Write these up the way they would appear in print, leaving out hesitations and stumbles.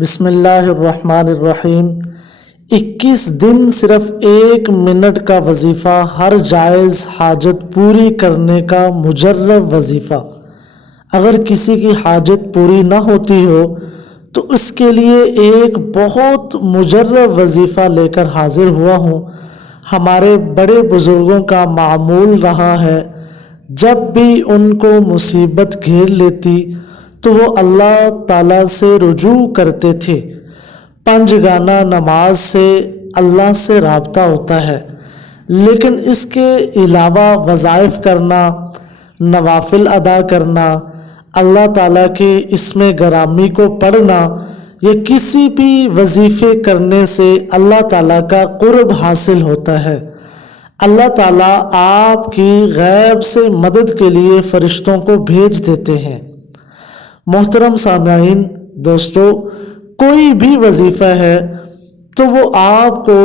بسم اللہ الرحمن الرحیم۔ 21 دن صرف 1 منٹ کا وظیفہ، ہر جائز حاجت پوری کرنے کا مجرب وظیفہ۔ اگر کسی کی حاجت پوری نہ ہوتی ہو تو اس کے لیے ایک بہت مجرب وظیفہ لے کر حاضر ہوا ہوں۔ ہمارے بڑے بزرگوں کا معمول رہا ہے، جب بھی ان کو مصیبت گھیر لیتی تو وہ اللہ تعالیٰ سے رجوع کرتے تھے۔ 5 گانا نماز سے اللہ سے رابطہ ہوتا ہے، لیکن اس کے علاوہ وظائف کرنا، نوافل ادا کرنا، اللہ تعالیٰ کے اسم گرامی کو پڑھنا یا کسی بھی وظیفے کرنے سے اللہ تعالیٰ کا قرب حاصل ہوتا ہے۔ اللہ تعالیٰ آپ کی غیب سے مدد کے لیے فرشتوں کو بھیج دیتے ہیں۔ محترم سامعین، دوستو، کوئی بھی وظیفہ ہے تو وہ آپ کو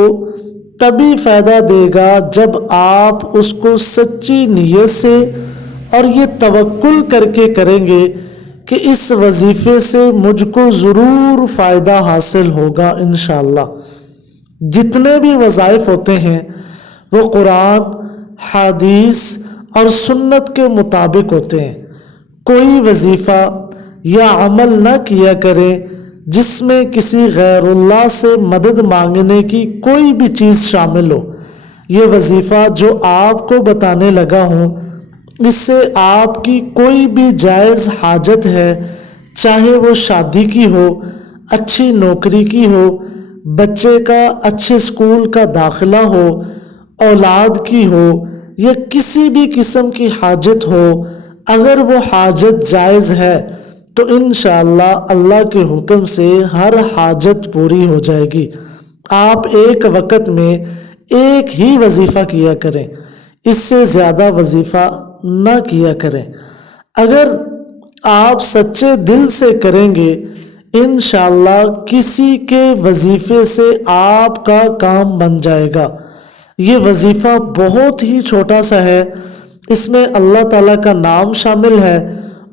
تبھی فائدہ دے گا جب آپ اس کو سچی نیت سے اور یہ توکل کر کے کریں گے کہ اس وظیفے سے مجھ کو ضرور فائدہ حاصل ہوگا انشاءاللہ۔ جتنے بھی وظائف ہوتے ہیں وہ قرآن، حدیث اور سنت کے مطابق ہوتے ہیں۔ کوئی وظیفہ یا عمل نہ کیا کرے جس میں کسی غیر اللہ سے مدد مانگنے کی کوئی بھی چیز شامل ہو۔ یہ وظیفہ جو آپ کو بتانے لگا ہوں، اس سے آپ کی کوئی بھی جائز حاجت ہے، چاہے وہ شادی کی ہو، اچھی نوکری کی ہو، بچے کا اچھے اسکول کا داخلہ ہو، اولاد کی ہو یا کسی بھی قسم کی حاجت ہو، اگر وہ حاجت جائز ہے تو انشاءاللہ اللہ کے حکم سے ہر حاجت پوری ہو جائے گی۔ آپ ایک وقت میں ایک ہی وظیفہ کیا کریں، اس سے زیادہ وظیفہ نہ کیا کریں۔ اگر آپ سچے دل سے کریں گے، انشاءاللہ کسی کے وظیفے سے آپ کا کام بن جائے گا۔ یہ وظیفہ بہت ہی چھوٹا سا ہے، اس میں اللہ تعالیٰ کا نام شامل ہے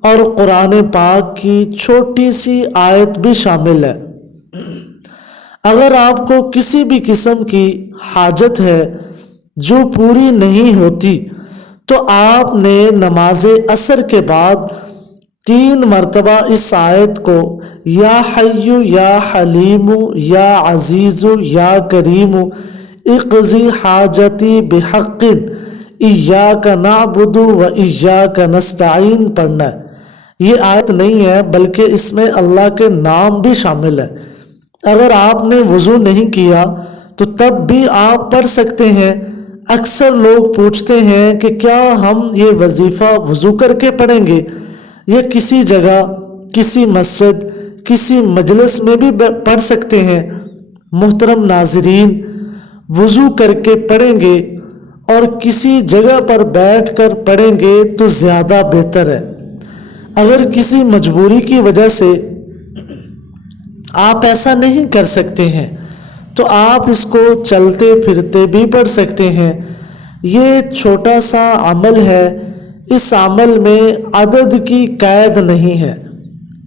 اور قرآن پاک کی چھوٹی سی آیت بھی شامل ہے۔ اگر آپ کو کسی بھی قسم کی حاجت ہے جو پوری نہیں ہوتی تو آپ نے نماز عصر کے بعد 3 مرتبہ اس آیت کو یا حی یا حلیم یا عزیز یا کریم اقضی حاجتی بحق ایاک نعبد و ایاک نستعین پڑھنا ہے۔ یہ آیت نہیں ہے بلکہ اس میں اللہ کے نام بھی شامل ہے۔ اگر آپ نے وضو نہیں کیا تو تب بھی آپ پڑھ سکتے ہیں۔ اکثر لوگ پوچھتے ہیں کہ کیا ہم یہ وظیفہ وضو کر کے پڑھیں گے یا کسی جگہ، کسی مسجد، کسی مجلس میں بھی پڑھ سکتے ہیں؟ محترم ناظرین، وضو کر کے پڑھیں گے اور کسی جگہ پر بیٹھ کر پڑھیں گے تو زیادہ بہتر ہے۔ اگر کسی مجبوری کی وجہ سے آپ ایسا نہیں کر سکتے ہیں تو آپ اس کو چلتے پھرتے بھی پڑھ سکتے ہیں۔ یہ چھوٹا سا عمل ہے، اس عمل میں عدد کی قید نہیں ہے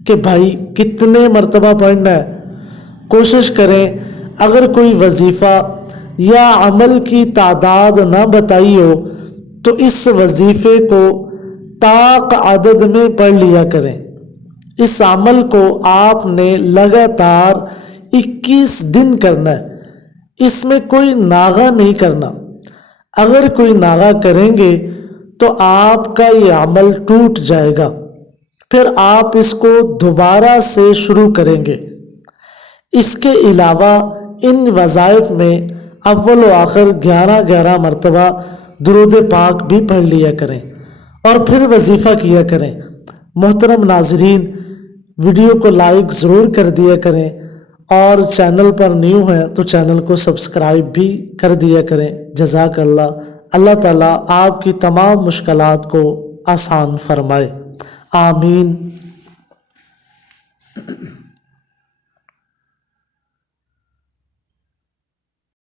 کہ بھائی کتنے مرتبہ پڑھنا ہے۔ کوشش کریں، اگر کوئی وظیفہ یا عمل کی تعداد نہ بتائی ہو تو اس وظیفے کو طاق عدد میں پڑھ لیا کریں۔ اس عمل کو آپ نے لگاتار 21 دن کرنا ہے، اس میں کوئی ناغہ نہیں کرنا۔ اگر کوئی ناغہ کریں گے تو آپ کا یہ عمل ٹوٹ جائے گا، پھر آپ اس کو دوبارہ سے شروع کریں گے۔ اس کے علاوہ ان وظائف میں اول و آخر 11 مرتبہ درود پاک بھی پڑھ لیا کریں اور پھر وظیفہ کیا کریں۔ محترم ناظرین، ویڈیو کو لائک ضرور کر دیا کریں اور چینل پر نیو ہیں تو چینل کو سبسکرائب بھی کر دیا کریں۔ جزاک اللہ۔ اللہ تعالیٰ آپ کی تمام مشکلات کو آسان فرمائے، آمین۔